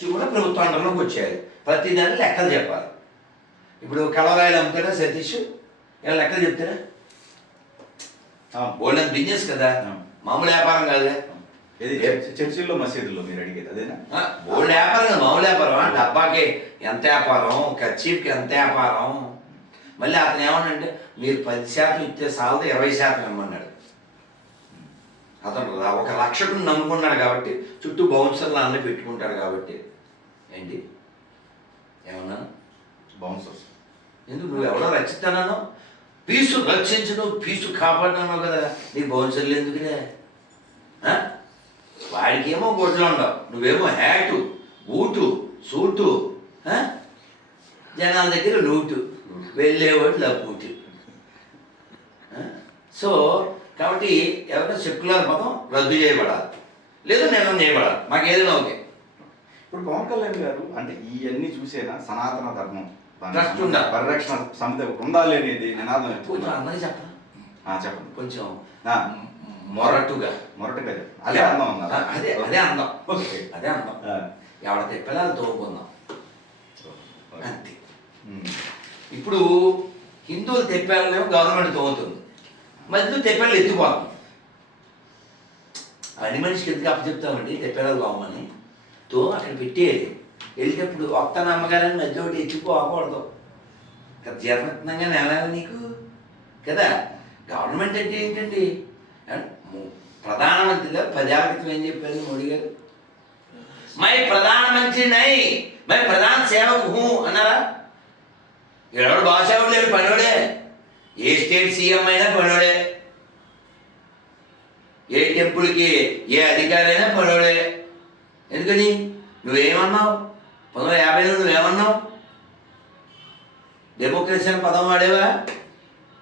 కూడా ప్రభుత్వ అండర్లోకి వచ్చేయాలి. ప్రతిదాన్ని లెక్కలు చెప్పాలి. ఇప్పుడు కలవరాయలు అమ్ముతారా సతీష్? ఇలా లెక్కలు చెప్తారా? బోల్డెన్ బిజినెస్ కదా, మామూలు వ్యాపారం కాదు. చర్చిల్లో మసీదుల్లో మీరు అడిగేది అదేనా? బోల్డ్ వ్యాపారం కదా, మామూలు వ్యాపారం. డబ్బాకి ఎంత వ్యాపారం, కర్చీఫ్కి ఎంత వ్యాపారం. మళ్ళీ అతను ఏమన్నాడంటే మీరు 10% ఇచ్చే సాలతో 20% ఇమ్మన్నాడు. అతను 1,00,000 నమ్ముకున్నాడు కాబట్టి, చుట్టూ బౌన్సర్లు అన్నీ పెట్టుకుంటాడు కాబట్టి. ఏంటి ఏమన్నా బౌన్సర్స్ ఎందుకు? నువ్వు ఎవడో రక్షిస్తానో, పీసు రక్షించను, పీసు కాపాడినావు కదా, నీ బౌన్సర్లు ఎందుకులే? వాడికేమో గొడ్లు ఉండవు, నువ్వేమో హ్యాటు, బూటు, సూటు, జనాల దగ్గర లూటు, వెళ్ళేవాడు లపూటు. సో కాబట్టి ఎవరైనా సెక్యులర్ మతం రద్దు చేయబడాలి, లేదా నిర్ణయం చేయబడాలి. మాకు ఏదైనా ఓకే. ఇప్పుడు పవన్ కళ్యాణ్ గారు అంటే ఇవన్నీ చూసేనా సనాతన ధర్మం ట్రస్ట్ ఉండాలి, పరిరక్షణ సమితి ఉండాలి అనేది నినాదం. కొంచెం అన్నది చెప్పండి, చెప్పండి. కొంచెం మొరటుగా అదే అందం అన్నారు. అదే అందం, అదే అందం. ఎవడ తెప్పలాలు తోముకుందాం అంతే. ఇప్పుడు హిందువులు తెప్పాలనేమో గవర్నమెంట్ తోముతుంది, మధ్యలో తెప్పాలు ఎత్తిపోతుంది. అన్ని మనిషికి ఎందుకు అప్పచెప్తామండి తెప్పాలు తోమని? తో అక్కడ పెట్టేది, వెళ్ళేటప్పుడు వస్తాను అమ్మగారని మధ్య ఒకటి ఎత్తిపోకూడదు కదా. జీర్ణంగా నెలాలి నీకు కదా. గవర్నమెంట్ అంటే ఏంటండి? ప్రధానమంత్రి గారు 10 ఏళ్ల క్రితం ఏం చెప్పారు మోడీ గారు? మై ప్రధానమంత్రి నై, మై ప్రధాన సేవకు హూ అన్నారా? ఎవడు బాసేవాడు లేడు, పనివాడే. ఏ స్టేట్ సీఎం అయినా పనివాడే, ఏ టెంపుల్కి ఏ అధికారి అయినా పనివాడే. ఎందుకని? నువ్వేమన్నావు 1950లో? నువ్వేమన్నావు? డెమోక్రసీ అని పదం వాడేవా?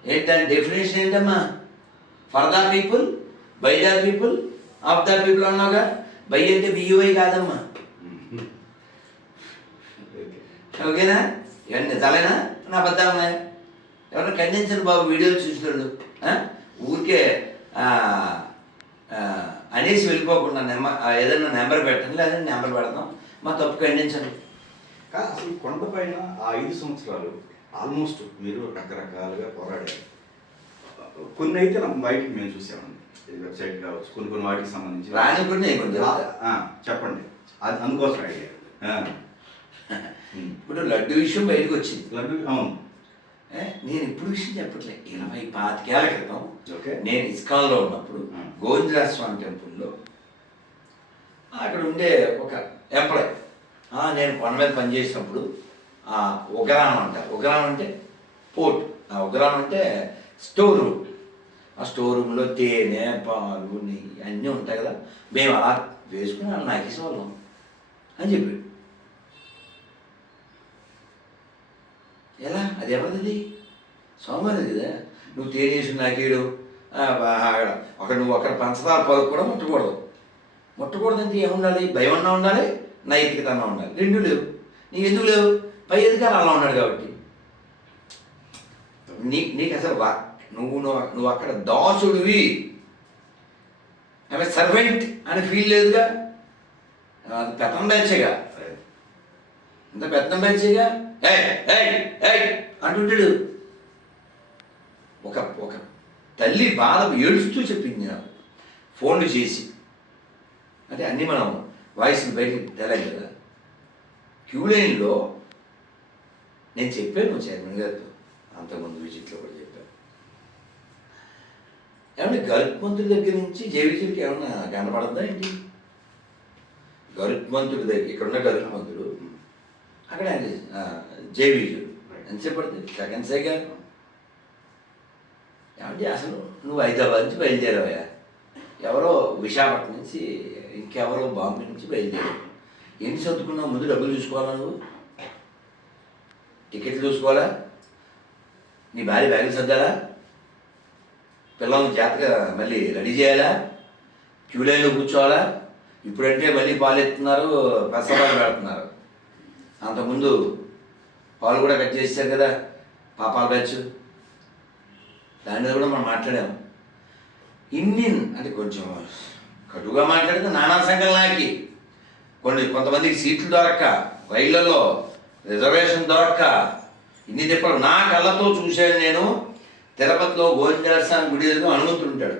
ఏంటి దాని డెఫినేషన్ ఏంటమ్మా? For the people, by the people, of the people అన్నావుగా. బై అంటే బియ్యూఐ కాదమ్మా. ఓకేనా? ఇవన్నీ నిజాలేనా నా అబద్ధాలు ఉన్నాయా? ఎవరైనా ఖండించండి బాబు, వీడియోలు చూసినాడు. ఊరికే అనేసి వెళ్ళిపోకుండా ఏదైనా నెంబర్ పెట్టండి, లేదంటే నెంబర్ పెడతాం, మా తప్పు ఖండించండి. అసలు కొండపైన ఆ 5 సంవత్సరాలు ఆల్మోస్ట్ మీరు రకరకాలుగా పోరాడారు. కొన్ని అయితే బయటికి మేము చూసామండి, వెబ్సైట్ కావచ్చు, కొన్ని వాటికి సంబంధించి రాని చెప్పండి. అది అందుకోసం అడిగారు. ఇప్పుడు లడ్డు విషయం బయటకు వచ్చింది. లడ్డు అవును, నేను ఇప్పుడు విషయం చెప్పట్లేదు. 20-25 ఏళ్ల క్రితం ఓకే, నేను ఇస్కాన్లో ఉన్నప్పుడు గోవిందరాజ స్వామి టెంపుల్లో అక్కడ ఉండే ఒక ఎంప్లాయ్, నేను కొండ మీద పనిచేసినప్పుడు ఉగ్రామం అంటారు. ఉగ్రామం అంటే పోర్ట్, ఉగ్రామం అంటే స్టోర్ రూమ్. ఆ స్టోర్ రూమ్లో తేనె, పాలు, నెయ్యి అన్నీ ఉంటాయి కదా, మేము అలా వేసుకుని అలా నాకేసేవాళ్ళం అని చెప్పాడు. ఎలా? అది ఎవరిది? స్వామివారిది కదా. నువ్వు తేనేసి నాకేడు అక్కడ నువ్వు అక్కడ పంచదార పలుకు కూడా ముట్టకూడదు. ముట్టకూడదంటే ఏముండాలి? భయం అన్నా ఉండాలి, నైతికత అన్నా ఉండాలి. రెండు లేవు. నీకు ఎందుకు లేవు? పై అధికారం అలా ఉన్నాడు కాబట్టి. నీకు అసలు నువ్వు అక్కడ దాసుడివి, ఆమె సర్వెంట్ అని ఫీల్ లేదుగా. అది పెత్తం బ్యాచేగా, ఇంత పెత్తం బ్యాచేగా అంటుంటాడు. ఒక తల్లి బాధ ఏడుస్తూ చెప్పింది నాకు ఫోన్లు చేసి. అంటే అన్నీ మనం వాయిస్ని బయటకు తెలియదు కదా. క్యూలైన్లో నేను చెప్పాను చైర్మన్ గారితో, అంతకుముందు విజిట్లో కూడా చెప్పాను. ఏమంటే గరుత్మంతుడి దగ్గర నుంచి జేవిజీకి ఏమన్నా కనపడద్దా ఏంటి? గరుత్మంతుడి దగ్గర, ఇక్కడున్న గరుత్మంతుడు, అక్కడ జేవిజుడు ఎంతసేపు పడుతుంది? సెకండ్సే గారు. ఏమంటే అసలు నువ్వు హైదరాబాద్ నుంచి బయలుదేరావా? ఎవరో విశాఖపట్నం నుంచి, ఇంకెవరో బాంబే నుంచి బయలుదేరావు. ఎన్ని చదువుకున్నావు? ముందు డబ్బులు చూసుకోవాలా, నువ్వు టికెట్లు చూసుకోవాలా, నీ భార్య బ్యాగులు సర్దాలా, పిల్లల్ని జాగ్రత్తగా మళ్ళీ రెడీ చేయాలా, క్యూలైన్లో కూర్చోవాలా. ఇప్పుడంటే మళ్ళీ పాలు ఎత్తున్నారు, పెసరపాలు పెడుతున్నారు. అంతకుముందు పాలు కూడా కట్ చేశారు కదా, పాపాల బ్యాచ్. దాని మీద కూడా మనం మాట్లాడాము. ఇన్ని అంటే కొంచెం కటుగా మాట్లాడితే నానా సంఘాలకి కొంతమందికి సీట్లు దొరక్క, రైళ్లలో రిజర్వేషన్ దొరక్క ఇన్ని తిప్పలు నా కళ్ళతో చూశాను నేను. తిరుపతిలో గోవిందరాజస్వామి గుడి ఎదురు హనుమంతుడు ఉంటాడు,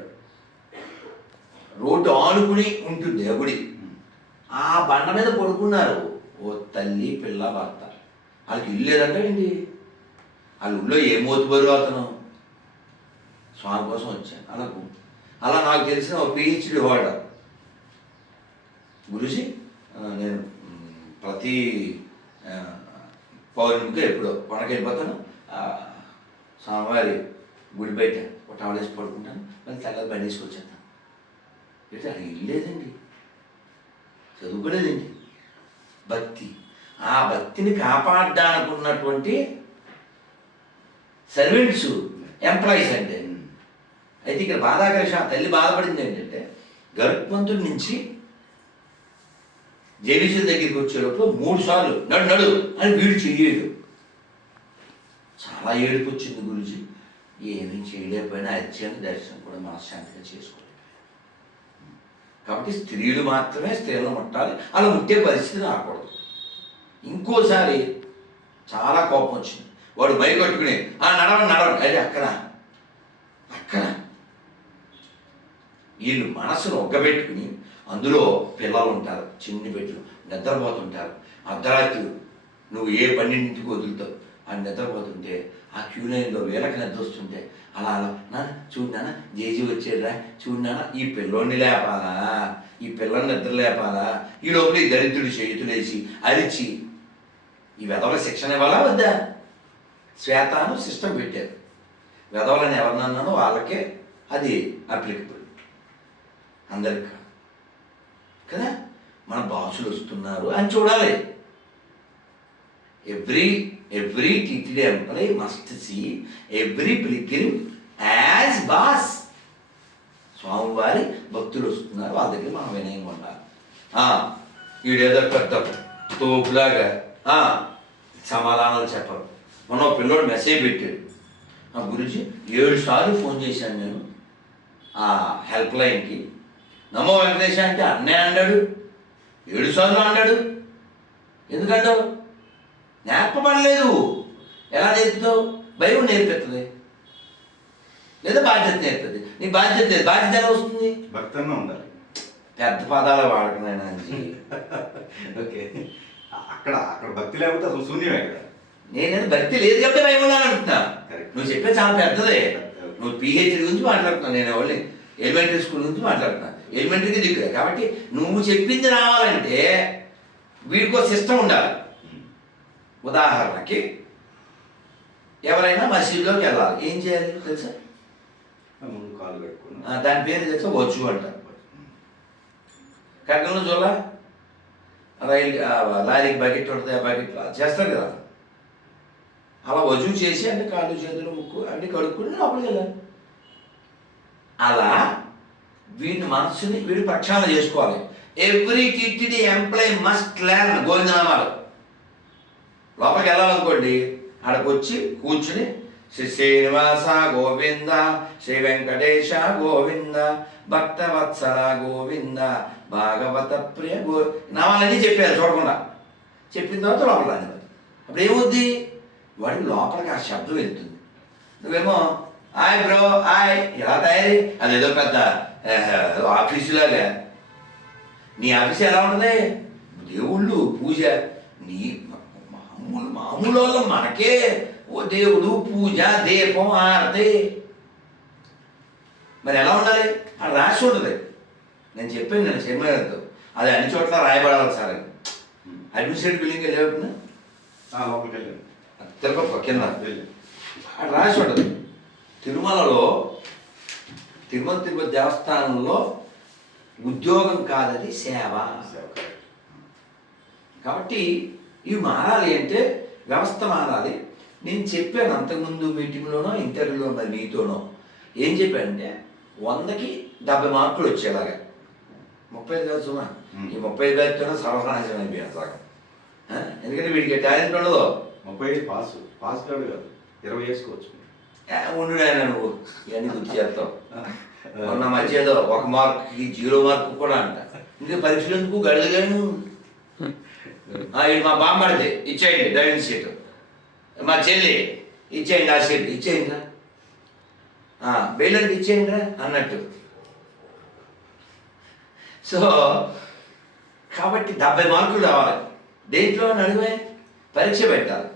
రోడ్డు ఆనుకుని ఉంటుంది ఆ గుడి. ఆ బండ మీద పడుకున్నారు ఓ తల్లి పిల్ల భర్త. వాళ్ళకి ఇల్లు లేదంటే ఏంటి, వాళ్ళ ఊళ్ళో ఏ మోతుబరు అతను. స్వామి కోసం వచ్చాను అలా నాకు తెలిసిన ఒక పిహెచ్డి హోల్డర్ గురుజీ. నేను ప్రతి పౌర్ణమికి ఎప్పుడో కొండకి వెళ్ళిపోతాను, స్వామివారి గుడి బయట ఒక టవల్ వేసి పడుకుంటాను, మళ్ళీ తెల్లది బండి వేసుకొచ్చేస్తాను. అయితే అది ఇల్లు లేదండి, చదువుకోలేదండి. భక్తి, ఆ భక్తిని కాపాడడానికి ఉన్నటువంటి సర్వెంట్స్, ఎంప్లాయీస్ అంటే. అయితే ఇక్కడ బాధాకర విషయం, ఆ తల్లి బాధపడింది ఏంటంటే గరుత్మంతుడి నుంచి జేబీసీ దగ్గరికి వచ్చేటప్పుడు 3 సార్లు నడు నడు అని వీడు చెయ్యడు. చాలా ఏడుపు వచ్చింది గురుజీ. ఏమీ చేయలేకపోయినా అత్యంత దర్శనం కూడా మనశ్శాంతిగా చేసుకోలేదు. కాబట్టి స్త్రీలు మాత్రమే స్త్రీలను ముట్టాలి, అలా ముట్టే పరిస్థితి రాకూడదు. ఇంకోసారి చాలా కోపం వచ్చింది, వాడు మైక్ కట్టుకుని నడవండి అది అక్కడ వీళ్ళు మనసును ఒగ్గబెట్టుకుని, అందులో పిల్లలు ఉంటారు, చిన్ని బిడ్డలు నిద్రపోతుంటారు. అర్ధరాత్రి నువ్వు ఏ 12ంటికి వదులుతావు, ఆ నిద్రపోతుంటే ఆ క్యూ లైన్లో వీళ్ళకి నిద్ర వస్తుంటే అలా నాన్న చూడు నాన్న జేజీ వచ్చేదా చూడు నాన్న, ఈ పిల్లోని లేపాలా, ఈ పిల్లని నిద్ర లేపాలా, ఈ లోపల ఈ దరిద్రుడు చేతులేసి అరిచి ఈ వెధవల శిక్షణ ఇవ్వాలా వద్దా? శ్వేతాను సిస్టమ్ పెట్టారు, వెధవలని ఎవరినన్నానో వాళ్ళకే అది అప్లికబుల్, అందరికి కదా. మన బాసులు వస్తున్నారు అని చూడాలి. Every TTD employee must see every pilgrim as boss. స్వామివారి భక్తులు వస్తున్నారు, వాళ్ళ దగ్గర మనం వినయంగా ఉండాలి. వీడేదో పెద్ద తోపులాగా సమాధానాలు చెప్పరు. మొన్న పిల్లోడు మెసేజ్ పెట్టాడు, గురించి 7 సార్లు ఫోన్ చేశాను నేను ఆ హెల్ప్ లైన్కి. నమో వెంకటేశ అంటే అన్నే అన్నాడు, 7 సార్లు అన్నాడు. ఎందుకంటావు? నేర్పబడలేదు. ఎలా నేర్పుతావు? బైబిల్ నేర్పిస్తుంది లేదా బాధ్యత నేర్పుతుంది. నీ బాధ్యత లేదు, బాధ్యత ఎలా వస్తుంది? భక్తంగా ఉండాలి. పెద్ద పదాలు వాడుకున్నాను అంజీ. ఓకే, అక్కడ భక్తి లేకపోతే అసలు శూన్యమే కదా. నేనేది భక్తి లేదు కాబట్టి బైబిల్ అంటున్నా. నువ్వు చెప్పే చాలా పెద్దదే. నువ్వు పిహెచ్డి గురించి మాట్లాడుతున్నావు, నేను ఎవరిని ఎలిమెంటరీ స్కూల్ గురించి మాట్లాడుతున్నా. ఎలిమెంటరీకి దిక్కులే కాబట్టి నువ్వు చెప్పింది రావాలంటే వీడికో సిస్టమ్ ఉండాలి. ఉదాహరణకి ఎవరైనా మసీదులోకి వెళ్ళాలి, ఏం చేయాలి తెలుసా? ముందు కాలు కట్టుకుని దాని పేరు తెలుసా? వచ్చు అంటారు. కట్టంలో చూడాల లారీకి బకెట్ ఉంటుంది, ఆ బకెట్ చేస్తారు కదా, అలా వజూ చేసి అంటే కాళ్ళు చేతులు ముక్కు అన్ని కడుక్కుని లోపలికి వెళ్ళాలి. అలా వీడిని మనస్సుని వీడు ప్రక్షాళన చేసుకోవాలి. Every TTD employee must learn గోవిందనామాలు. లోపలికి వెళ్ళాలనుకోండి, అక్కడికి వచ్చి కూర్చుని శ్రీ శ్రీనివాస గోవింద, శ్రీ వెంకటేశ గోవింద, భక్తవత్సల గోవింద, భాగవత ప్రియ నామాలన్నీ చెప్పారు చూడకుండా. చెప్పిన తర్వాత లోపల రాని. అప్పుడు ఏమవుద్ది? వాడికి లోపలికి ఆ శబ్దం వెళ్తుంది. నువ్వేమో హాయ్ బ్రో హాయ్ ఎలా తయారీ, అదేదో పెద్ద ఆఫీసులాగా. నీ ఆఫీస్ ఎలా ఉంటుంది? దేవుళ్ళు పూజ, నీ మామూలు వాళ్ళ మనకే ఓ దేవుడు పూజ దీపం ఆరతి. మరి ఎలా ఉండాలి? అది రాసి ఉంటుంది. నేను చెప్పాను, నేను చెప్పాను అది అన్ని చోట్ల రాయబడాలి సార్. అది అడ్మినిస్ట్రేటివ్ బిల్డింగ్ వెళ్ళేవాడినా లోపలికి వెళ్ళాను, తిరుపతి కింద అది రాసి ఉంటుంది. తిరుమలలో తిరుపతి దేవస్థానంలో ఉద్యోగం కాదది సేవ. కాబట్టి ఇవి మారాలి అంటే వ్యవస్థ మారాలి. నేను చెప్పాను అంతకుముందు మీటింగ్లోనో ఇంటర్వ్యూలో మరి మీతోనో ఏం చెప్పానంటే 100కి 70 మార్కులు వచ్చేలాగా. 35 కాదు సుమా, ఈ 35 బ్యాచ్తోనే సర్వనాశనం అయిపోయాను సగం. ఎందుకంటే వీడికి టాలెంట్ ఉండదు. 35 పాస్ కాదు, 20 వేసుకోవచ్చు. ఉండు ఆయన నువ్వు ఇవన్నీ గుర్తు చేస్తావు. మొన్న మధ్య ఏదో 1 మార్క్కి 0 మార్కు కూడా అంట. ఇంకా పరీక్షలు ఎందుకు గడగలేను. ఇది మా బామ్మడిది ఇచ్చేయండి డ్రైవింగ్ సీటు, మా చెల్లి ఇచ్చేయండి ఆ సీట్ ఇచ్చేయండి రా, బెయిలర్కి ఇచ్చేయండి రా అన్నట్టు. సో కాబట్టి 70 మార్కులు రావాలి. దేంట్లో నడువే పరీక్ష పెట్టాలి.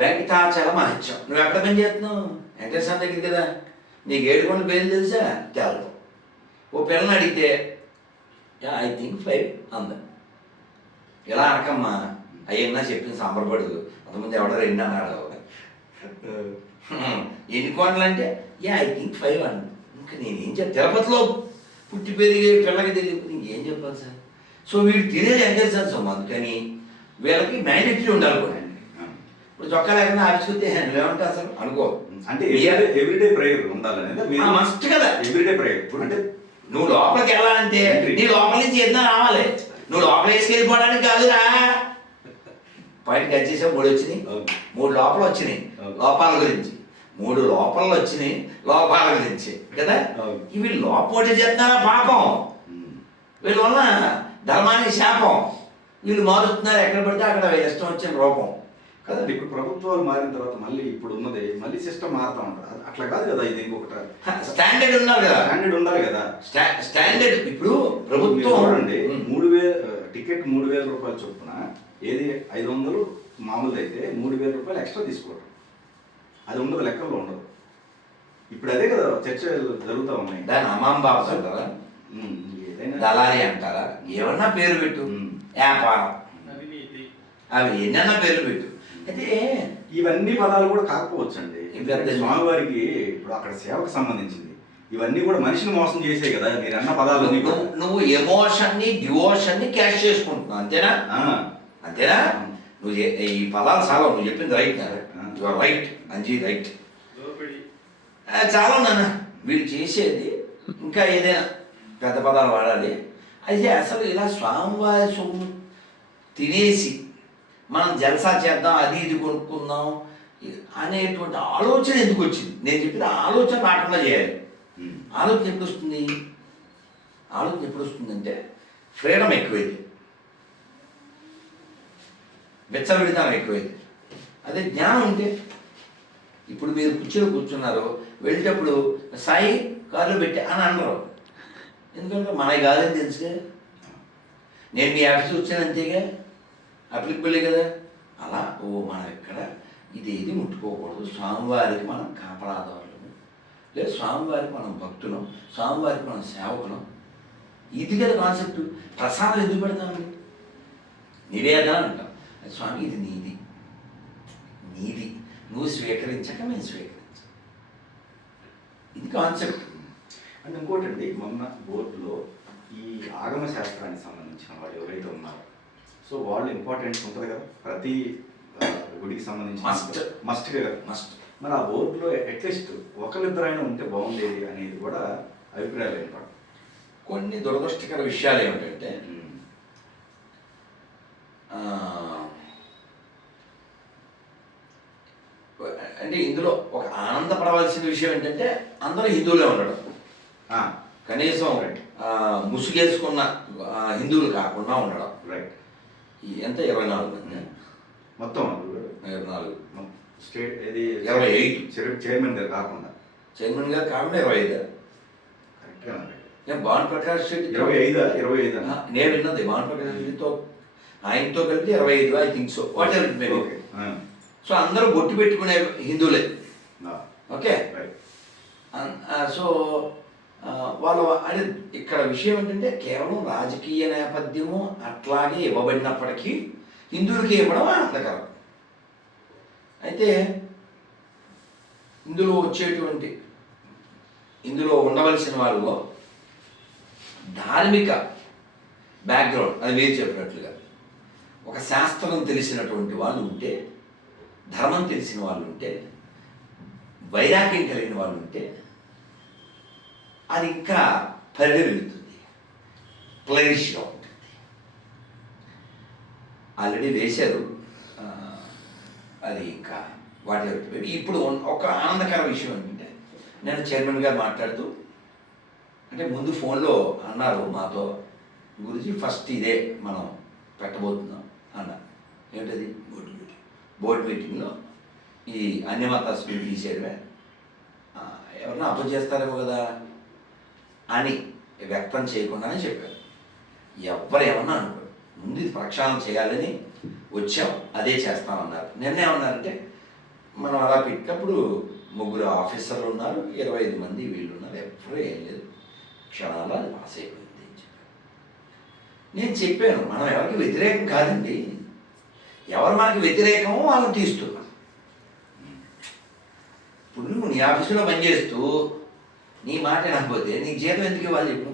వెంకటాచల మహత్యం. నువ్వు ఎక్కడ పని చేస్తున్నావు? వెంకటేశ్వర దగ్గర కదా. నీకు 7 కొండల పేర్లు తెలుసా? తెలదు. ఓ పిల్లని అడిగితే ఐ థింక్ 5 అంద. ఇలా అనకమ్మా, అయ్యన్నా చెప్పింది సంబరపడదు. అంతకుముందు ఎవడో 2 అన్నాడు. ఎన్ని కొండలు అంటే ఐ థింక్ 5 అండి. ఇంకా నేనేం చెప్పి తిరుపతిలో పుట్టి పెరిగే పిల్లకి తెలియదు, ఇంకేం చెప్పాలి సార్. సో వీడు తినేది వెంకటేశ్వర స్వామి, అందుకని వీళ్ళకి మ్యాండేటరీ ఉండాలి కూడా. ఇప్పుడు చొక్కా లేకుండా ఆఫీస్కి వస్తే నువ్వేమంటా అసలు అనుకో. అంటే ఎవ్రీడే ప్రేయర్ ఉండాలనేది మస్ట్ కదా. Everyday prayer. అంటే నువ్వు లోపలికి వెళ్ళాలంటే నీ లోపల నుంచి ఏదైనా రావాలి. నువ్వు లోపల వేసుకెళ్ళిపోవడానికి కాదురా. బయటకు వచ్చేసావు 3 వచ్చినాయి, 3 లోపల వచ్చినాయి లోపాల గురించి, 3 లోపల వచ్చినాయి లోపాల గురించి కదా. ఇవి లోపల చేస్తున్నారా పాపం, వీళ్ళ వల్ల ధర్మానికి శాపం. వీళ్ళు మారుతున్నారు ఎక్కడ పడితే అక్కడ వీళ్ళ ఇష్టం వచ్చిన రూపం కదా. ఇప్పుడు ప్రభుత్వాలు మారిన తర్వాత మళ్ళీ ఇప్పుడు ఉన్నది మళ్ళీ సిస్టమ్ మారుతా ఉంటారు. అట్లా కాదు కదా, ఇది ఇంకొకటి స్టాండర్డ్ ఉండాలి కదా. స్టాండర్డ్ ఉండాలి కదా. స్టాండర్డ్ ఇప్పుడు ప్రభుత్వం అండి 3000 టికెట్ 3000 రూపాయలు చొప్పున, ఏది 500 మామూలుది అయితే 3000 రూపాయలు ఎక్స్ట్రా తీసుకోవడం, అది ఉండదు, లెక్కల్లో ఉండదు. ఇప్పుడు అదే కదా చర్చ జరుగుతూ ఉన్నాయి. దాని అమ్మాంబాబు అంటారా, దళారి అంటారా, ఏమన్నా పేరు పెట్టు, వ్యాపారం, అవి ఎన్నన్నా పేర్లు పెట్టు. అయితే ఇవన్నీ పదాలు కూడా కాకపోవచ్చు అండి. స్వామివారికి ఇప్పుడు అక్కడ సేవకు సంబంధించింది ఇవన్నీ కూడా మనిషిని మోసం చేసే కదా మీరు అన్న పదాలు. నువ్వు ఎమోషన్ని డివోషన్ని క్యాష్ చేసుకుంటున్నావు, అంతేనా? అంతేనా? నువ్వు ఈ పదాలు చాలా, నువ్వు చెప్పింది right, your right Anji, right. చాలా నాన్న వీళ్ళు చేసేది ఇంకా ఏదైనా పెద్ద పదాలు వాడాలి. అయితే అసలు ఇలా స్వామివారి సొమ్ము తినేసి మనం జల్సా చేద్దాం, అది ఇది కొనుక్కుందాం అనేటువంటి ఆలోచన ఎందుకు వచ్చింది? నేను చెప్పిన ఆలోచన రాకుండా చేయాలి. ఆలోచన ఎప్పుడు వస్తుంది? ఆలోచన ఎప్పుడు వస్తుందంటే ఫ్రీడమ్ ఎక్కువైంది, విచ్చలవిడితనం ఎక్కువైంది. అదే జ్ఞానం ఉంటే, ఇప్పుడు మీరు కుర్చీలో కూర్చున్నారు, వెళ్ళేటప్పుడు సాయి కారులో పెట్టి అని అనరు. ఎందుకంటే మనకి కాదని తెలుసుగా. నేను మీ ఆఫీస్ వచ్చాను అంతేగా, అప్లికబులే కదా. అలా మనం ఎక్కడ ఇది ముట్టుకోకూడదు, స్వామివారికి మనం కాపలాదారులము, లేదా స్వామివారికి మనం భక్తులం, స్వామివారికి మనం సేవకులం, ఇది కదా కాన్సెప్ట్. ప్రసాదం ఎందుకు పెడతామండి? నివేదన అంటాం. స్వామి ఇది నీది, నీది నువ్వు స్వీకరించక మేము స్వీకరించాం, ఇది కాన్సెప్ట్. అండ్ ఇంకోటి అండి, మొన్న బోర్డులో ఈ ఆగమ శాస్త్రానికి సంబంధించిన వాళ్ళు ఎవరైతే ఉన్నారో, సో వాళ్ళు ఇంపార్టెన్స్ ఉంటుంది కదా ప్రతి గుడికి సంబంధించి మస్ట్ కదా. మస్ట్. మరి ఆ బోర్డులో అట్లీస్ట్ ఒకరిద్దరైనా ఉంటే బాగుండేది అనేది కూడా అభిప్రాయాలు ఏర్పడ. కొన్ని దురదృష్టకర విషయాలు ఏమిటంటే, అంటే ఇందులో ఒక ఆనందపడవలసిన విషయం ఏంటంటే అందరూ హిందువులే ఉండడం, కనీసం ముసుగేసుకున్న హిందువులు కాకుండా ఉండడం. రైట్. ఎంత 24 మంది మొత్తం 24 స్టేట్ ఇది 28 చైర్మన్ గారు కాకుండా, చైర్మన్ గారు కాకుండా 25. కరెక్ట్గా నేను భాను ప్రకాష్ రెడ్డి 25 నేను విన్నది. భాను ప్రకాష్ రెడ్డితో ఆయనతో కలిపి 25, I think so, what ever maybe. So అందరూ బొట్టు పెట్టుకునే హిందువులే. ఓకే. సో వాళ్ళు అంటే ఇక్కడ విషయం ఏంటంటే కేవలం రాజకీయ నేపథ్యము అట్లాగే ఇవ్వబడినప్పటికీ హిందువులకి ఇవ్వడం ఆనందకరం. అయితే ఇందులో ఉండవలసిన వాళ్ళలో ధార్మిక బ్యాక్గ్రౌండ్, అది మీరు చెప్పినట్లుగా ఒక శాస్త్రం తెలిసినటువంటి వాళ్ళు ఉంటే, ధర్మం తెలిసిన వాళ్ళు ఉంటే, వైరాగ్యం కలిగిన వాళ్ళు ఉంటే అది ఇంకా పరిణమిస్తుంది, ఫ్లరిష్గా ఉంటుంది. ఆల్రెడీ వేశారు, అది ఇంకా వాటి ఇప్పుడు ఒక ఆనందకర విషయం ఏంటంటే, నేను చైర్మన్ గారు మాట్లాడుతూ అంటే ముందు ఫోన్లో అన్నారు మాతో, గురించి ఫస్ట్ ఇదే మనం పెట్టబోతున్నాం అన్నారు. ఏమిటది బోర్డు మీటింగ్లో ఈ అన్ని మతాస్తులు తీసేయడమే ఎవరన్నా అప్పు చేస్తారేమో కదా అని వ్యక్తం చేయకుండానే చెప్పారు. ఎవ్వరు ఏమన్నా అనుకోరు, ముందు ఇది ప్రక్షాళన చేయాలని వచ్చాం, అదే చేస్తామన్నారు. నిన్నేమన్నారంటే మనం అలా పెట్టినప్పుడు 3 ఆఫీసర్లు ఉన్నారు, 25 మంది వీళ్ళు ఉన్నారు, ఎప్పుడూ ఏం లేదు, క్షణాలు అది పాస్ అయిపోయింది అని చెప్పారు. నేను చెప్పాను, మనం ఎవరికి వ్యతిరేకం కాదండి, ఎవరు మనకి వ్యతిరేకమో వాళ్ళని తీస్తున్నాం. ఇప్పుడు నువ్వు నీ ఆఫీసులో పనిచేస్తూ నీ మాట అనకపోతే నీకు జీతం ఎందుకు ఇవ్వాలి ఇప్పుడు?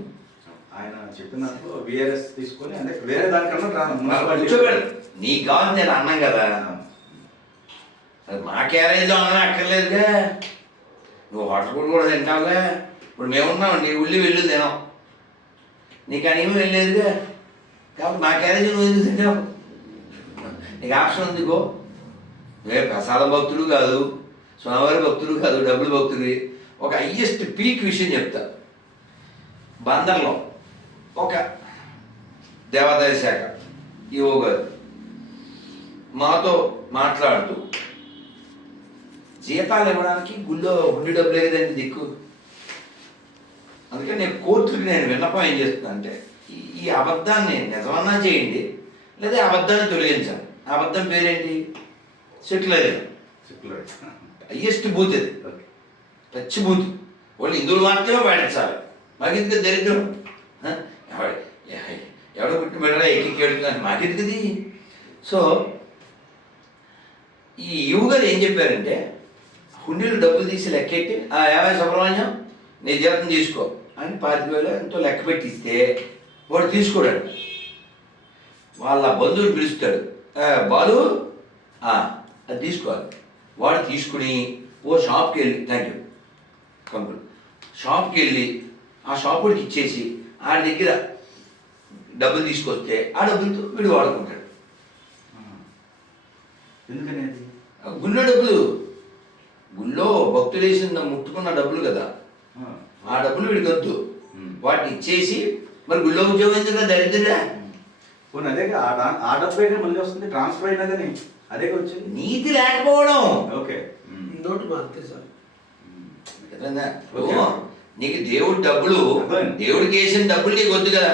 ఆయన చెప్పినప్పుడు VRS తీసుకొని అంటే వేరే దానికన్నా కూర్చోబెడు, నీకు కావాలి నేను అన్నాం కదా, అది మా క్యారేజ్లో అన్నా అక్కర్లేదుగా, నువ్వు హోటల్ ఫుడ్ కూడా తింటావుగా. ఇప్పుడు మేమున్నామండి, ఉల్లి వెళ్ళు తినాం, నీకు అనేమీ వెళ్ళలేదుగా, కాబట్టి మా క్యారేజ్ నువ్వు ఎందుకు తింటావు? నీకు ఆప్షన్ ఉందిగో, నువ్వే ప్రసాద భక్తుడు కాదు, స్వామివారి భక్తుడు కాదు, డబ్బులు భక్తుడి. ఒక హయ్యెస్ట్ పీక్ విషయం చెప్తా. బందర్లో ఒక దేవాదాయ శాఖ ఈఓ గారు మాతో మాట్లాడుతూ జీతాలు ఇవ్వడానికి గుళ్ళో హుండీ డబ్బులే కదండి దిక్కు, అందుకని నేను కోర్టుకి విన్నపం ఏం చేస్తున్నా అంటే ఈ అబద్ధాన్ని నిజమన్నా చేయండి, లేదా అబద్ధాన్ని తొలగించాలి. ఆ అబద్ధం పేరేంటి? సెక్యులరిజం. హయ్యెస్ట్ బూత్ అది, పచ్చి బూత్. వాళ్ళు హిందువులు మాత్రమే పాటించాలి, మాకెందుకు దరిద్రం? ఎవడో పుట్టి మెడలో ఎక్కి వెళ్తున్నాను, మాకెందుకుది? సో ఈ యువగారు ఏం చెప్పారంటే, హుండీలు డబ్బులు తీసి లెక్కెట్టి ఏమై సుబ్రహ్మణ్యం నీ జీతం తీసుకో అని 25,000 ఎంతో లెక్క పెట్టిస్తే వాడు తీసుకోడాడు. వాళ్ళ బంధువులు పిలుస్తాడు, బాలు అది తీసుకోవాలి. వాడు తీసుకుని ఓ షాప్కి వెళ్ళి, థ్యాంక్ యూ కంపెనీ షాప్కి వెళ్ళి ఆ షాపుడికి ఇచ్చేసి ఆడి దగ్గర డబ్బులు తీసుకొస్తే ఆ డబ్బులతో వీడు వాడుకుంటాడు. ఎందుకని గుళ్ళో డబ్బులు, గుళ్ళో భక్తులు వేసిన ముట్టుకున్న డబ్బులు కదా, ఆ డబ్బులు వీడికి వద్దు, వాటిని ఇచ్చేసి మరి గుళ్ళో ఉద్యోగం ఎందుకు దరిద్రుడా? అదే ఆ డబ్బే మళ్ళీ వస్తుంది, ట్రాన్స్ఫర్ అయినా కానీ అదే వచ్చింది. నీతి లేకపోవడం. ఓకే, నోటు మారితే సార్ నీకు దేవుడు డబ్బులు, దేవుడికి వేసిన డబ్బులు నీకు వద్దు కదా,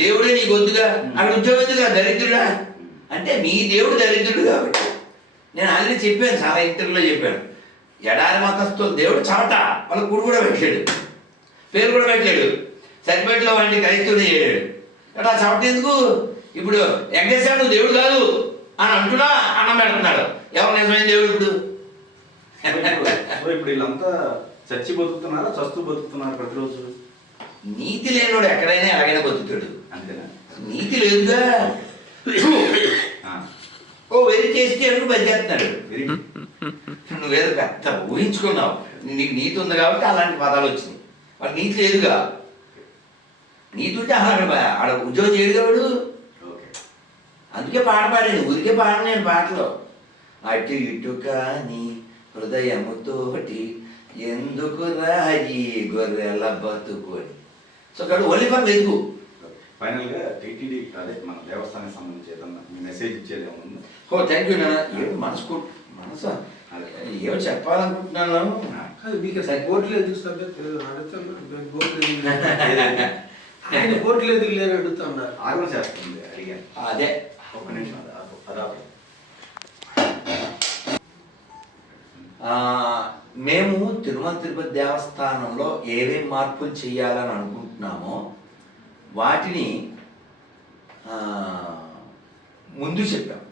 దేవుడే నీకు వద్దుగా, అక్కడ ఉద్యోగం వద్దుగా, దరిద్రుడా అంటే మీ దేవుడు దరిద్రుడు కాబట్టి. నేను ఆల్రెడీ చెప్పాను, చాలా ఇంటర్వ్యూలో చెప్పాను, ఎడారి మతస్థులు దేవుడు చవట, వాళ్ళ కూడు కూడా పెట్టాడు, పేరు కూడా పెట్టాడు, సర్టిఫికేట్లో వాడిని క్రైస్తవుడు చేయడాడు. ఎడా చవట ఎందుకు? ఇప్పుడు వెంకటేశ్వర నువ్వు దేవుడు కాదు అని అంటున్నా అన్నం పెడుతున్నాడు. ఎవరు నిజమైన దేవుడు ఇప్పుడు? ఇప్పుడు వీళ్ళంతా చచ్చి బతుకుతున్నారా, చస్తూ బతుకుతున్నారు ప్రతిరోజు? నీతి లేనివాడు ఎక్కడైనా ఎలాగైనా బతుకుతాడు, అంతేనా? నీతి లేదుగా. ఓ వెరీ చేస్తే ఎవరు బతికేస్తున్నాడు. నువ్వేదో పెద్ద ఊహించుకున్నావు, నీకు నీతి ఉంది కాబట్టి అలాంటి పదాలు వచ్చినాయి. వాడు నీతి లేదుగా, నీతి ఉంటే ఆడ ఉద్యోగం చేయడుగా వాడు. అందుకే పాట పాడాను, ఊరికే పాడను నేను పాటలో. అటు ఇటు కాని హృదయముతోటి ఎందుకు రాయి గొర్రెల బతుకొని. సో కాదు ఓన్లీ ఫర్ వెతుకు. ఫైనల్గా టీటీడీ అదే మన దేవస్థానానికి సంబంధించి ఏదన్నా మీ మెసేజ్ ఇచ్చేది ఏమన్నా? ఓ థ్యాంక్ యూ నాన్న. ఏమి మనసు ఏమో చెప్పాలనుకుంటున్నాను. మీకు బోట్లు ఎందుకు సార్ అడుగుతాను, ఆయన బోట్లు ఎందుకు లేని అడుగుతున్నారు. ఆగమ చేస్తుంది అడిగాను. అదే ఒక్క నిమిషం అదా. మేము తిరుమల తిరుపతి దేవస్థానంలో ఏమేమి మార్పులు చేయాలని అనుకుంటున్నామో వాటిని ముందు చెప్పాం,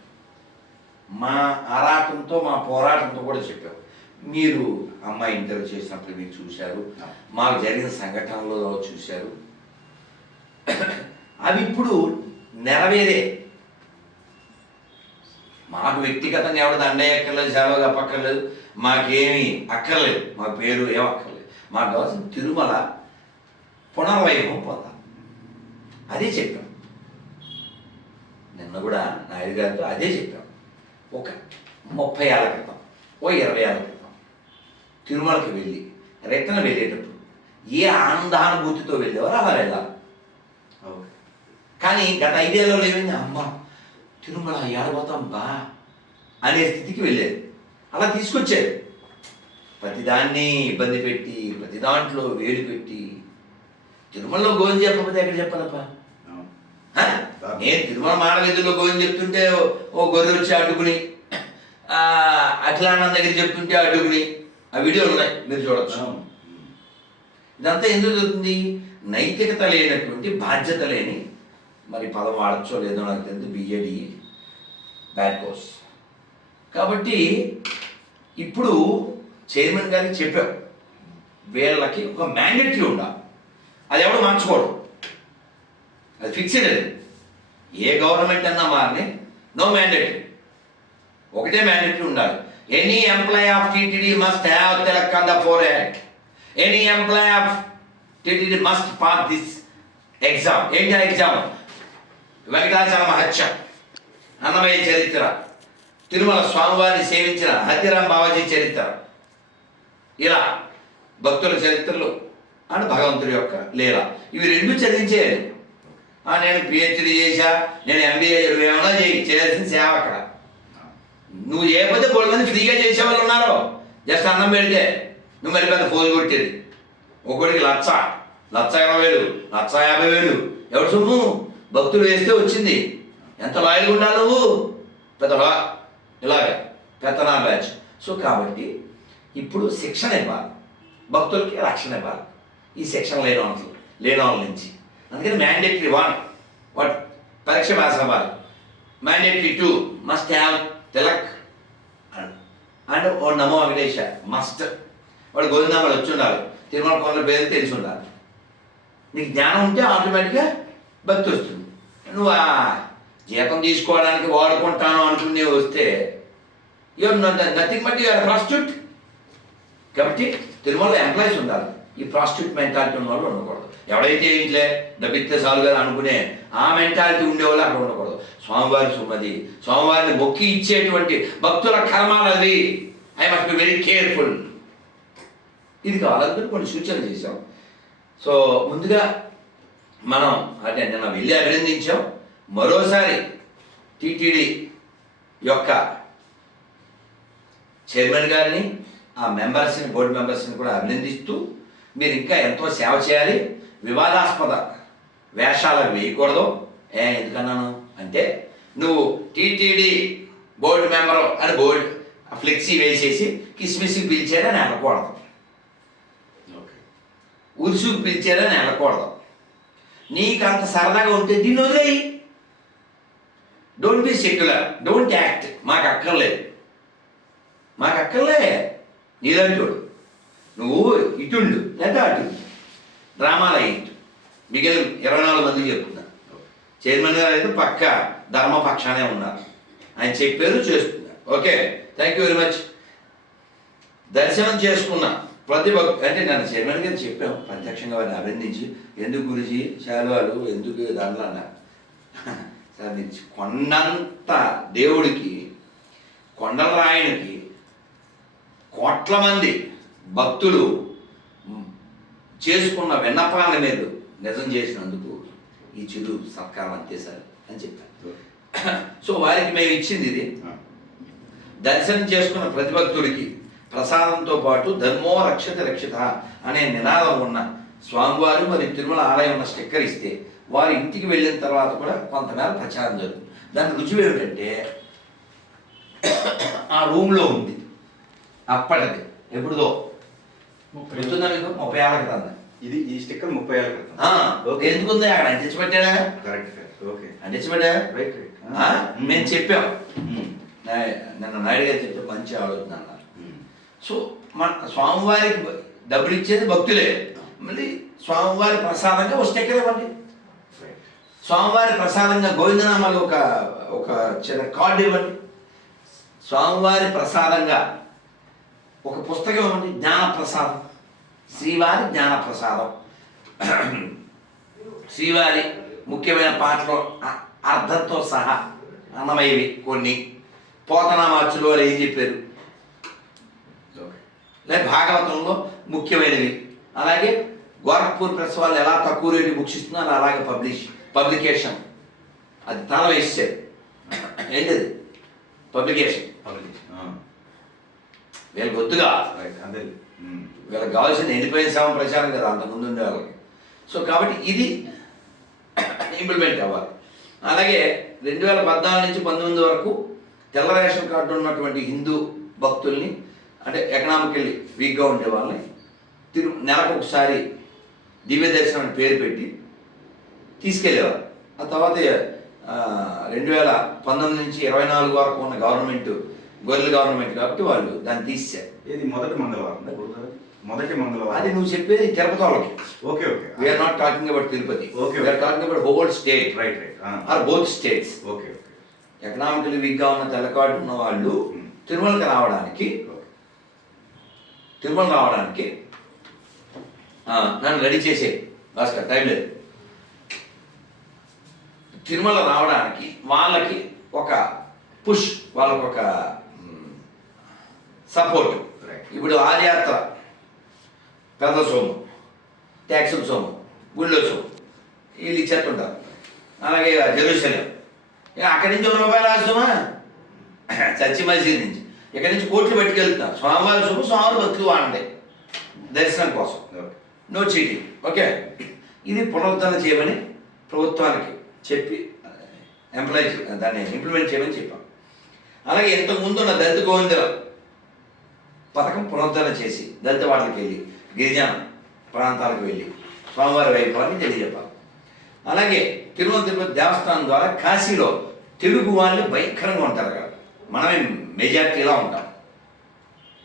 మా ఆరాటంతో మా పోరాటంతో కూడా చెప్పాం. మీరు అమ్మాయి ఇంటర్వ్యూ చేసినప్పుడు మీరు చూశారు, మాకు జరిగిన సంఘటనలో చూశారు. అవి ఇప్పుడు నెరవేరే. మాకు వ్యక్తిగతంగా ఎవరు దండయ్య అక్కర్లేదు, సెలవు అప్పక్కర్లేదు, మాకేమీ అక్కర్లేదు, మా పేరు ఏం అక్కర్లేదు. మాకు కావాల్సిన తిరుమల పునర్వైభవం పొందాలి, అదే చెప్పాం. నిన్న కూడా నాయుడు గారితో అదే చెప్పాం. ఒక 30 ఏళ్ళ క్రితం, ఓ 20 ఏళ్ళ క్రితం తిరుమలకి వెళ్ళి రిటర్న్ వెళ్ళేటప్పుడు ఏ ఆనందానుభూతితో వెళ్ళేవారు అలా వెళ్ళాలి. కానీ గత 5 ఏళ్ళలో ఏమైంది? అమ్మ తిరుమల ఏడబోతాం బా అనే స్థితికి వెళ్ళేది. అలా తీసుకొచ్చారు. ప్రతిదాన్ని ఇబ్బంది పెట్టి, ప్రతి దాంట్లో వేలు పెట్టి, తిరుమలలో గోవింద చెప్పకపోతే ఎక్కడ చెప్పాలప్పా? నేను తిరుమల మాడవీధుల్లో గోవింద చెప్తుంటే ఓ గొర్రె వచ్చి అడ్డుకుని, అఖిలానంద దగ్గర చెప్తుంటే అడ్డుకుని, ఆ వీడియోలు ఉన్నాయి, మీరు చూడొచ్చు. ఇదంతా ఎందుకు జరుగుతుంది? నైతికత లేనటువంటి, బాధ్యత లేని, మరి పదం వాడచ్చో లేదో నాకు తెలియదు, బిఏడి బ్యాడ్ కోర్స్. కాబట్టి ఇప్పుడు చైర్మన్ గారికి చెప్పాం, వీళ్ళకి ఒక మ్యాండేటరీ ఉండాలి. అది ఎవడు మార్చుకోవడం, అది ఫిక్స్డ్. అది ఏ గవర్నమెంట్ అన్నా మారని నో మ్యాండేటరీ, ఒకటే మ్యాండేటరీ ఉండాలి. Any employee of TTD must have Tilak on the forehead. Any employee of TTD must pass this exam. ఏంటి ఆ ఎగ్జామ్? వెంకటాచల మహత్య, అన్నమయ్య చరిత్ర, తిరుమల స్వామివారిని సేవించిన హతిరాం బావాజీ చరిత్ర, ఇలా భక్తుల చరిత్రలు అండ్ భగవంతుడి యొక్క లీల, ఇవి రెండు చదివించేయాలి. నేను పిహెచ్డీ చేశా, నేను ఎంబీఏ ఏమైనా చేయాల్సిన సేవ అక్కడ. నువ్వు చేయకపోతే బోల్డ్ మంది ఫ్రీగా చేసేవాళ్ళు ఉన్నారు. జస్ట్ అన్నం పెడితే నువ్వు మరి పెద్ద ఫోన్ కొట్టేది. ఒకటికి 1,20,000, 1,50,000 ఎవరు సొమ్ము? భక్తులు వేస్తే వచ్చింది. ఎంత లాయల్గా ఉండాలి నువ్వు? పెద్దలా ఇలాగే పెత్తనా బ్యాచ్. సో కాబట్టి ఇప్పుడు శిక్షణ ఇవ్వాలి, భక్తులకి రక్షణ ఇవ్వాలి. ఈ శిక్షణ లేని వాళ్ళ నుంచి. అందుకని మ్యాండేటరీ 1 వాట్ పరీక్ష పాస్ అవ్వాలి. Mandatory 2 must have tilak and ఓ నమో వెంకటేశ మస్ట్. వాడు గోవిందామలు వచ్చి ఉండాలి, తిరుమల కొండల పేరు తెలిసి ఉండాలి. నీకు జ్ఞానం ఉంటే ఆటోమేటిక్గా భక్తి వస్తుంది. నువ్వు ఆ జీతం తీసుకోవడానికి వాడుకుంటాను అనుకునే వస్తే నథింగ్ బట్ యూఆర్ ప్రాస్టిట్యూట్. కాబట్టి తిరుమలలో ఎంప్లాయీస్ ఉండాలి. ఈ ప్రాస్టిట్యూట్ మెంటాలిటీ ఉన్న వాళ్ళు ఉండకూడదు. ఎవడైతే ఇంట్లో డబ్బిస్తే చాలు కదా అనుకునే ఆ మెంటాలిటీ ఉండేవాళ్ళు అక్కడ ఉండకూడదు. స్వామివారి సుమది, స్వామివారిని మొక్కి ఇచ్చేటువంటి భక్తుల కర్మాలు అది. I must be very careful. ఇది కావాలంటే కొన్ని సూచనలు చేశాం. సో ముందుగా మనం అంటే నిన్న వెళ్ళి అభినందించాం. మరోసారి టీటీడీ యొక్క చైర్మన్ గారిని, ఆ మెంబర్స్ని, బోర్డు మెంబర్స్ని కూడా అభినందిస్తూ, మీరు ఇంకా ఎంతో సేవ చేయాలి. వివాదాస్పద వేషాలు వేయకూడదు. ఎందుకన్నాను అంటే, నువ్వు టీటీడీ బోర్డు మెంబరు అని బోర్డు ఫ్లెక్సీ వేసేసి కిస్మిస్కి పిలిచారని అనకూడదు, ఉరుసుకు పిలిచారని అనకూడదు. నీకు అంత సరదాగా ఉంటే దీన్ని వదిలేయి. Don't be secular, don't act. మాకు అక్కర్లేదు. నీదంటోడు నువ్వు ఇటుండు లేదా అటు డ్రామాలు ఇటు. మిగిలిన 24 మందికి చెప్తున్నా. చైర్మన్ గారు అయితే పక్క ధర్మపక్షానే ఉన్నారు. ఆయన చెప్పారు, చేస్తున్నారు. Okay, thank you very much. దర్శనం చేసుకున్న ప్రతి అంటే నన్ను చైర్మన్ గారు చెప్పాం, ప్రత్యక్షంగా వారిని అభినందించి, ఎందుకు గురించి శాలువాలు ఎందుకు దాంట్లో అన్నారు. సార్ నుంచి కొండంత దేవుడికి, కొండల రాయనికి కోట్ల మంది భక్తులు చేసుకున్న విన్నపాల మీద నిజం చేసినందుకు ఈ చిరు సత్కారం అంతే సార్ అని చెప్పారు. సో వారికి మేము ఇచ్చింది ఇది. దర్శనం చేసుకున్న ప్రతి భక్తుడికి ప్రసాదంతో పాటు ధర్మో రక్షత రక్షిత అనే నినాదం ఉన్న స్వామివారు మరి తిరుమల ఆలయం ఉన్న స్టిక్కర్ ఇస్తే వారి ఇంటికి వెళ్ళిన తర్వాత కూడా కొంతమేర ప్రచారం జరుగుతుంది. దాని రుజువు ఏమిటంటే ఆ రూమ్లో ఉంది అప్పటిది, ఎప్పుడుదో గుర్తుందా మీకు? 30 ఏళ్ళ క్రితం. ఇది ఈ స్టిక్కర్ 30 ఏళ్ళ క్రితం. ఎందుకుంది అక్కడ అంటించబెట్టాడా? అంటించబెట్టా. మేము చెప్పాం, నిన్న నాయుడు గారు చెప్తే మంచి ఆలోచన అన్నారు. సో మన స్వామివారికి డబ్బులు ఇచ్చేది భక్తులే. మళ్ళీ స్వామివారి ప్రసాదంగా ఒక స్టిక్కర్ ఇవ్వండి. స్వామివారి ప్రసాదంగా గోవిందనామాలు ఒక చిన్న కార్డు ఇవ్వండి. స్వామివారి ప్రసాదంగా ఒక పుస్తకం ఇవ్వండి. జ్ఞానప్రసాదం, శ్రీవారి జ్ఞానప్రసాదం. శ్రీవారి ముఖ్యమైన పాటలు అర్థంతో సహా అన్నమయ్యవి కొన్ని, పోతనామార్చులు వాళ్ళు ఏం చెప్పారు, లేదా భాగవతంలో ముఖ్యమైనవి. అలాగే గోరఖ్పూర్ ప్రెస్ వాళ్ళు ఎలా తక్కువ రేటు బుక్స్ ఇస్తున్నారు అలాగే పబ్లికేషన్ అది తల వేసారు. ఏంటిది పబ్లికేషన్ వీళ్ళకి వద్దుగా, రైట్ అదే. వీళ్ళకి కావాల్సిన ఎండిపోయిన సేవ ప్రచారం కదా అంతకుముందు ఉండే వాళ్ళకి. సో కాబట్టి ఇది ఇంప్లిమెంట్ అవ్వాలి. అలాగే 2014 నుంచి 19 వరకు తెల్ల రేషన్ కార్డు ఉన్నటువంటి హిందూ భక్తుల్ని, అంటే ఎకనామికల్లీ వీక్గా ఉండే వాళ్ళని నెలకు ఒకసారి దివ్య దర్శనం అని పేరు పెట్టి తీసుకెళ్ళేవారు. ఆ తర్వాత 2019 నుంచి 24 వరకు ఉన్న గవర్నమెంట్ గొర్రెల గవర్నమెంట్ కాబట్టి వాళ్ళు దాన్ని తీసేశారు. ఇది మొదటి మంగళవారం, మొదటి మంగళవారం. అది నువ్వు చెప్పేది తిరుపతి వాళ్ళకి. Okay okay. We are not talking about Tirupati. Okay. We are talking about whole state. Right right. Or both states. Okay okay. Economically వీక్గా ఉన్న తెల్లకాడు ఉన్న వాళ్ళు తిరుమలకి రావడానికి నన్ను రెడీ చేసే భాస్కర్, టైం లేదు. తిరుమల రావడానికి వాళ్ళకి ఒక పుష్, వాళ్ళకి ఒక సపోర్ట్. ఇప్పుడు ఆదియాత్ర పెద్ద సోము, ట్యాక్సుల సోము, గుళ్ళో సోము వీళ్ళు ఇచ్చేస్తుంటారు. అలాగే జెరూసలేం అక్కడి నుంచి రూపాయలు రాస్తామా చర్చి మసీద్ నుంచి, ఇక్కడి నుంచి కోట్లు పట్టుకెళ్తున్నారు. స్వామివారి సొమ్ము స్వామివారి భక్తులు వాడండి దర్శనం కోసం, నో చీటింగ్. ఓకే, ఇది పునరుద్ధరణ చేయమని ప్రభుత్వానికి చెప్పి దాన్ని ఇంప్లిమెంట్ చేయమని చెప్పాం. అలాగే ఇంతకుముందు ఉన్న దళిత గోవిందల పథకం పునరుద్ధరణ చేసి దళిత వాటికి వెళ్ళి గిరిజన ప్రాంతాలకు వెళ్ళి స్వామివారి వైభవాన్ని తెలియజెప్పాలి. అలాగే తిరుపతి దేవస్థానం ద్వారా కాశీలో తెలుగు వాళ్ళు భయంకరంగా ఉంటారు కదా, మనమే మెజార్టీలా ఉంటాం.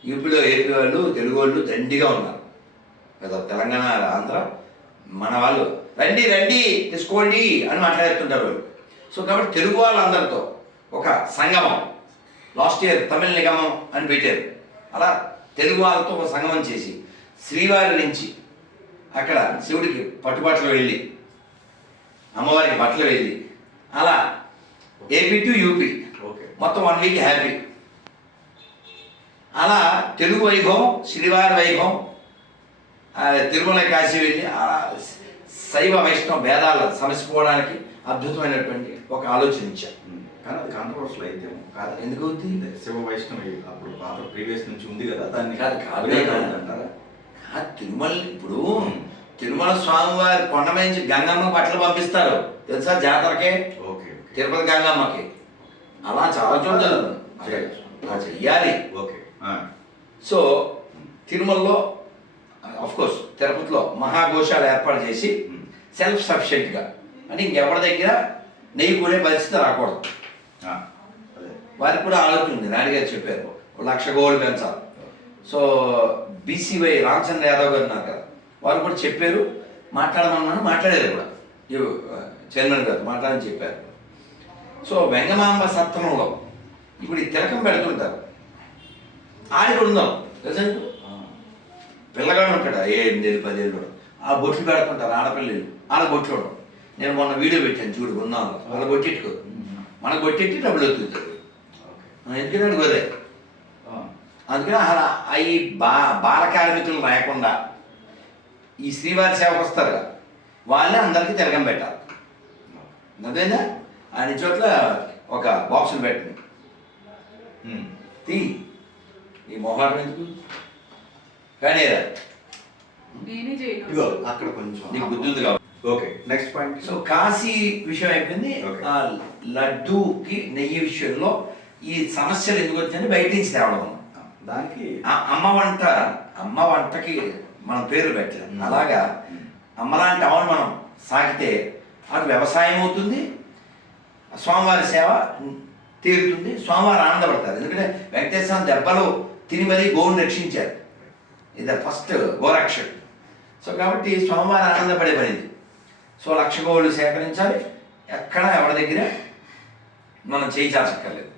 యూపీలో ఏపీ వాళ్ళు తెలుగు వాళ్ళు దండిగా ఉన్నారు కదా, తెలంగాణ ఆంధ్ర మన వాళ్ళు రండి రండి తీసుకోండి అని మాట్లాడుతుంటారు వాళ్ళు. సో కాబట్టి తెలుగు వాళ్ళందరితో ఒక సంగమం, లాస్ట్ ఇయర్ తమిళ నిగమం అని పెట్టారు. అలా తెలుగు వాళ్ళతో ఒక సంగమం చేసి శ్రీవారి నుంచి అక్కడ శివుడికి పట్టుబట్టలు వెళ్ళి అమ్మవారికి బట్టలు వెళ్ళి అలా ఏపీ టు యూపీ మొత్తం 1 వీక్ హ్యాపీ. అలా తెలుగు వైభవం, శ్రీవారి వైభవం, తిరుమల కాశీ వెళ్ళి శైవ వైష్ణవ భేదాల సమసిపోవడానికి అద్భుతమైనటువంటి ఒక ఆలోచన ఇచ్చారు. కానీ అది కాంట్రవర్షియల్ అయితే కాదు. ఎందుకు అవుతుంది? శివ వైష్ణవి అప్పుడు పాత ప్రీవియస్ నుంచి ఉంది కదా, దాన్ని అంటారా? తిరుమల ఇప్పుడు తిరుమల స్వామివారి కొండ నుంచి గంగమ్మ బట్టలు పంపిస్తారు తెలుసా జాతరకే, తిరుపతి గంగమ్మకి. అలా చాలా చోట్ల అలా చెయ్యాలి. ఓకే. సో తిరుమలలో కోర్స్ తిరుపతిలో మహాగోశాల ఏర్పాటు చేసి సెల్ఫ్ సఫిషియెంట్గా, అంటే ఇంకెవరి దగ్గర నెయ్యి కొనే పరిస్థితి రాకూడదు. వారికి కూడా ఆలోచన ఉంది, నాయుడు గారు చెప్పారు 1,00,000 గోవులు పెంచాలి. సో బీసీవై రామచంద్ర యాదవ్ గారు ఉన్నారు కదా, వారు కూడా చెప్పారు, మాట్లాడారు కూడా చైర్మన్ గారు మాట్లాడని చెప్పారు. సో వెంగమాంబ సత్రంలో ఇప్పుడు ఈ తిలకం పెడుతుంటారు, ఆడి ఉందాం తెలుసా, పిల్లగాడు ఉంటాడు 8 ఏళ్ళు 10 ఏళ్ళు, ఆ బొట్లు పెడుతుంటారు ఆడపిల్లలు, ఆడ బొట్లు. నేను మొన్న వీడియో పెట్టాను చూడు, ఉన్నాను వాళ్ళ బొట్టెట్టుకో, మనకు బొట్టెట్టి డబ్బులు వస్తుంటారు. ఎందుకంటే గొర్రె, అందుకని అలా అవి బాల కార్మికులు రాయకుండా ఈ శ్రీవారి సేవకు వస్తారు కదా, వాళ్ళే అందరికీ తిలకం పెట్టాలి. అదేనా అన్ని చోట్ల ఒక బాక్సులు పెట్టండి, తీ ఈ మొహాటం ఎందుకు కానీ అక్కడ కొంచెం నీకు బుద్ధి ఉంది కాబట్టి. Okay, next point. So Kashi విషయం అయిపోయింది. లడ్డూకి నెయ్యి విషయంలో ఈ సమస్యలు ఎందుకు వచ్చిందంటే బయట నుంచి తేవడం. దానికి అమ్మ వంటకి మనం పేరు పెట్టలేం. అలాగా అమ్మలాంటి ఆవును మనం సాగితే అటు వ్యవసాయం అవుతుంది, స్వామివారి సేవ తీరుతుంది, స్వామివారు ఆనందపడతారు. ఎందుకంటే వెంకటేశ్వర దెబ్బలు తిని మరీ గోవును రక్షించారు, ఇది ఫస్ట్ గోరక్షక్. సో కాబట్టి స్వామివారు ఆనందపడే పనిది. సో 1,00,000 గోవులు సేకరించాలి, ఎక్కడ ఎవరి దగ్గర మనం చేయించాల్సక్కర్లేదు.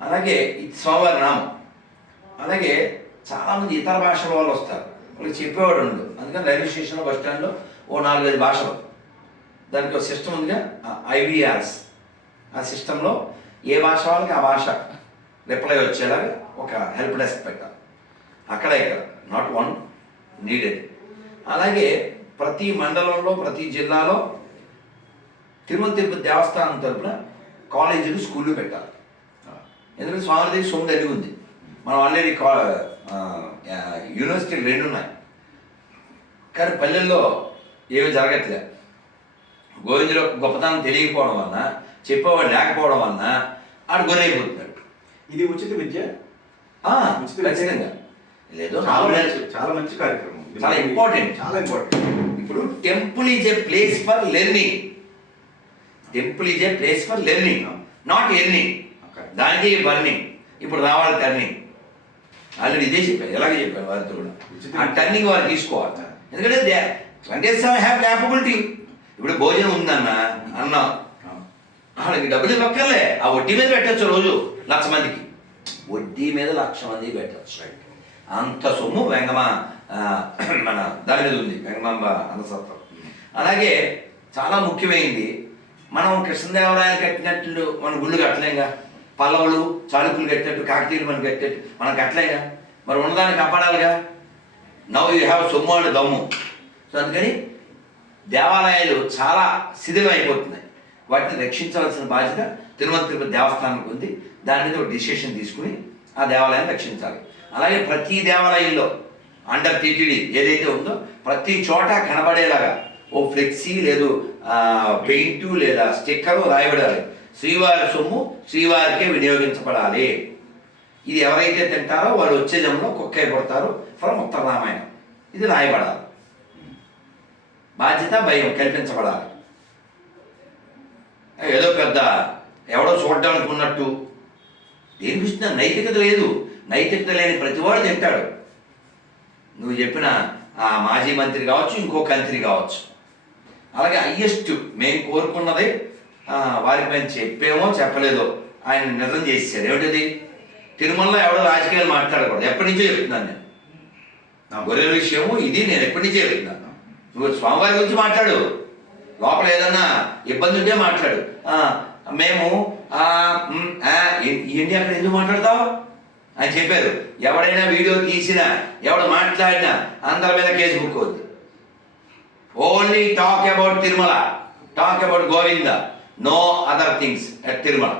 అలాగే ఇది స్వామివారి నామం. అలాగే చాలామంది ఇతర భాషల వాళ్ళు వస్తారు, వాళ్ళకి చెప్పేవాడు ఉండదు. అందుకని రైల్వే స్టేషన్లో బస్ స్టాండ్లో 4-5 భాషలు, దానికి ఒక సిస్టమ్ ఉందిగా IVRs. ఆ సిస్టంలో ఏ భాష వాళ్ళకి ఆ భాష రిప్లై వచ్చేలాగా ఒక హెల్ప్ డెస్క్ పెట్టాలి. అక్కడ ఇక్కడ నాట్ వన్ నీడెడ్. అలాగే ప్రతి మండలంలో ప్రతి జిల్లాలో తిరుపతి దేవస్థానం తరపున కాలేజీలు స్కూళ్ళు పెట్టాలి. ఎందుకంటే స్వామి దగ్గర సొమ్ము అడిగి ఉంది. మనం ఆల్రెడీ యూనివర్సిటీలు 2 ఉన్నాయి, కానీ పల్లెల్లో ఏమీ జరగట్లే. గోవిందులో గొప్పతనం తెలియకపోవడం వలన, చెప్పేవాడు లేకపోవడం వలన ఆడు గొర్రెయిపోతున్నాడు. ఇది ఉచిత విద్య ఖచ్చితంగా లేదు, చాలా మంచి కార్యక్రమం, చాలా ఇంపార్టెంట్. ఇప్పుడు temple is a place for learning. Temple is a place for learning, not earning. దానికి బర్నింగ్. ఇప్పుడు రావాలి టర్నింగ్. ఆల్రెడీ ఇదే చెప్పాను, ఎలాగే చెప్పాను వారితో కూడా. ఆ టర్నింగ్ వారు తీసుకోవాలి. ఎందుకంటే వెంకటేశ్వర హ్యావ్ క్యాపబిలిటీ. ఇప్పుడు భోజనం ఉందన్న అన్నాం, వాళ్ళకి డబ్బులు ఇవ్వక్కర్లే, ఆ వడ్డీ మీద పెట్టచ్చు. రోజు 1,00,000 మందికి వడ్డీ మీద 1,00,000 మందికి పెట్టచ్చు. అంత సొమ్ము మన దాని మీద ఉంది, వెంగమాంబ అన్నసత్రం. అలాగే చాలా ముఖ్యమైనది, మనం కృష్ణదేవరాయలు కట్టినట్లు మన గుళ్ళు కట్టలేంగా. పల్లవులు చాళుక్యులు కట్టినట్టు, కాకతీయులు మనం కట్టినట్టు మనం కట్టలేంగా. మరి ఉన్నదాన్ని కాపాడాలిగా. నవ్ యూ హ్యావ్ సొమ్ము అండ్ దమ్ము. సో అందుకని దేవాలయాలు చాలా శిథిలం అయిపోతున్నాయి. వాటిని రక్షించవలసిన బాధ్యత తిరుమల తిరుపతి దేవస్థానానికి ఉంది. దాని మీద ఒక డిసిషన్ తీసుకుని ఆ దేవాలయాన్ని రక్షించాలి. అలాగే ప్రతి దేవాలయంలో అండర్ టీటీడీ ఏదైతే ఉందో ప్రతి చోట కనబడేలాగా ఓ ఫ్లెక్సీ లేదు పెయింటు లేదా స్టిక్కరు రాయబడాలి. శ్రీవారి సొమ్ము శ్రీవారికే వినియోగించబడాలి. ఇది ఎవరైతే తింటారో వాళ్ళు వచ్చే జన్మలో కుక్కై పడతారు ఫ్రమ్ ఉత్తర రామాయణం. ఇది రాయబడాలి. బాధ్యత భయం కల్పించబడాలి. ఏదో పెద్ద ఎవడో చూడడానికి ఉన్నట్టు దేనికి ఇస్తున్నా నైతికత లేదు. నైతికత లేని ప్రతివాడు తింటాడు. నువ్వు చెప్పిన ఆ మాజీ మంత్రి కావచ్చు, ఇంకో కంత్రి కావచ్చు. అలాగే హయ్యెస్ట్ మేము కోరుకున్నది వారికి మేము చెప్పేమో చెప్పలేదో ఆయన నిజం చేశారు. ఏమిటది? తిరుమలలో ఎవడో రాజకీయాలు మాట్లాడకూడదు. ఎప్పటి నుంచో చెప్తున్నాను నేను. నా గొర్రెల విషయము ఇది నేను ఎప్పటి నుంచో చెప్తున్నాను. నువ్వు స్వామివారి గురించి మాట్లాడు, లోపల ఏదన్నా ఇబ్బంది ఉంటే మాట్లాడు. మేము ఇవన్నీ అక్కడ ఎందుకు మాట్లాడతావు అని చెప్పారు. ఎవడైనా వీడియో తీసినా ఎవడు మాట్లాడినా అందరి మీద కేసు బుక్ అవుతుంది. Only talk about Tirumala, talk about Govinda, no other things at Tirumala.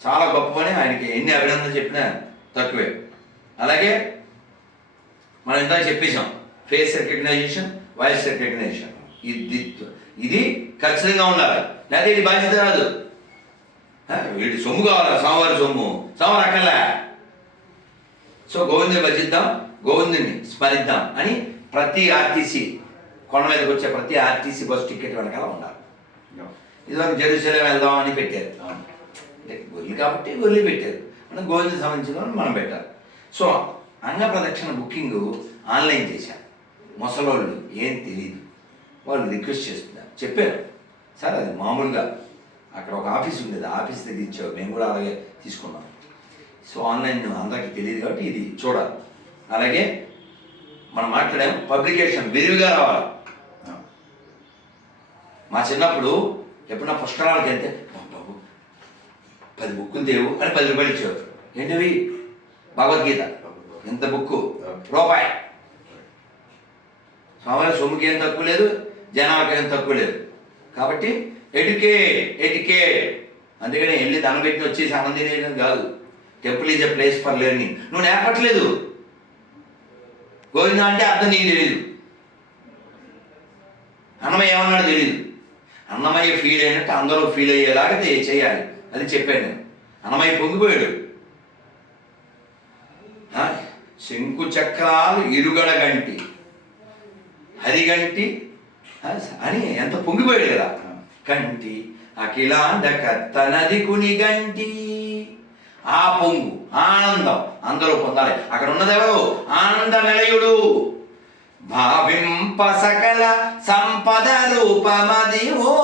చాలా గొప్ప పని. ఆయనకి ఎన్ని అభినందనలు చెప్పినా తక్కువే. అలాగే మనం ఇందాక చెప్పేసాం, ఫేస్ రికగ్నైజేషన్, వాయిస్ రికగ్నైజేషన్. ఇది ఖచ్చితంగా ఉండాలి, లేదా ఇది బాధ్యత రాదు. వీడి సొమ్ము కావాలా, స్వామివారి సొమ్ము, స్వామివారి అక్కర్లే. సో గోవిందుని భజిద్దాం, గోవిందుని స్మరిద్దాం అని ప్రతి ఆర్టీసీ కొండ మీదకి వచ్చే ప్రతి ఆర్టీసీ బస్సు టికెట్ వెనకాల ఉండాలి. ఇదివరకు జెరూసలేం వెళ్దాం అని పెట్టారు. అంటే గొల్లి కాబట్టి గొల్లి పెట్టారు. మనం గోవిందుకి సంబంధించిన మనం పెట్టాలి. సో అంగ ప్రదక్షిణ బుకింగ్ ఆన్లైన్ చేశారు. ముసలోళ్ళు ఏం తెలియదు, వాళ్ళు రిక్వెస్ట్ చేస్తున్నారు. చెప్పారు, సార్ అది మామూలుగా అక్కడ ఒక ఆఫీస్ ఉండేది, ఆఫీస్ దగ్గర ఇచ్చావు, మేము కూడా అలాగే తీసుకున్నాం. సో ఆన్లైన్ అందరికీ తెలియదు కాబట్టి ఇది చూడాలి. అలాగే మనం మాట్లాడాము, పబ్లికేషన్ విరివిగా రావాలి. మా చిన్నప్పుడు ఎప్పుడన్నా పుష్కరాలకి వెళ్తే బాబు 10 బుక్కులు తేవు అని 10 రూపాయలు ఇచ్చేవారు. ఏంటివి? భగవద్గీత ఎంత బుక్కు రూపాయి. స్వామి సొమ్ముకి ఏం తక్కువ లేదు, జనాలకు ఏం తక్కువ లేదు. కాబట్టి ఎటికేట్. అందుకని వెళ్ళి దండం పెట్టి వచ్చేసి ఆనందం చేయడం కాదు. Temple is a place for learning. నువ్వు నేర్పట్లేదు. గోవింద అంటే అర్థం నీకు తెలియదు. అన్నమయ్య ఏమన్నాడు తెలియదు. అన్నమయ్య ఫీల్ అయినట్టు అందరూ ఫీల్ అయ్యేలాగా చేయాలి. అది చెప్పాను నేను. అన్నమయ్య పొంగిపోయాడు. శంకు చక్రాలు ఇరుగడగంటి హరిగంటి అని ఎంత పొంగిపోయాడు కదా. కంటి అఖిలాండ కర్తనది కునిగంటి. ఆ పొంగు ఆనందం అందరూ పొందాలి. అక్కడ ఉన్నదెవరు? ఆనంద నిలయుడు. భావింప సకల సంపద రూపమది ఓ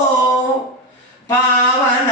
పావన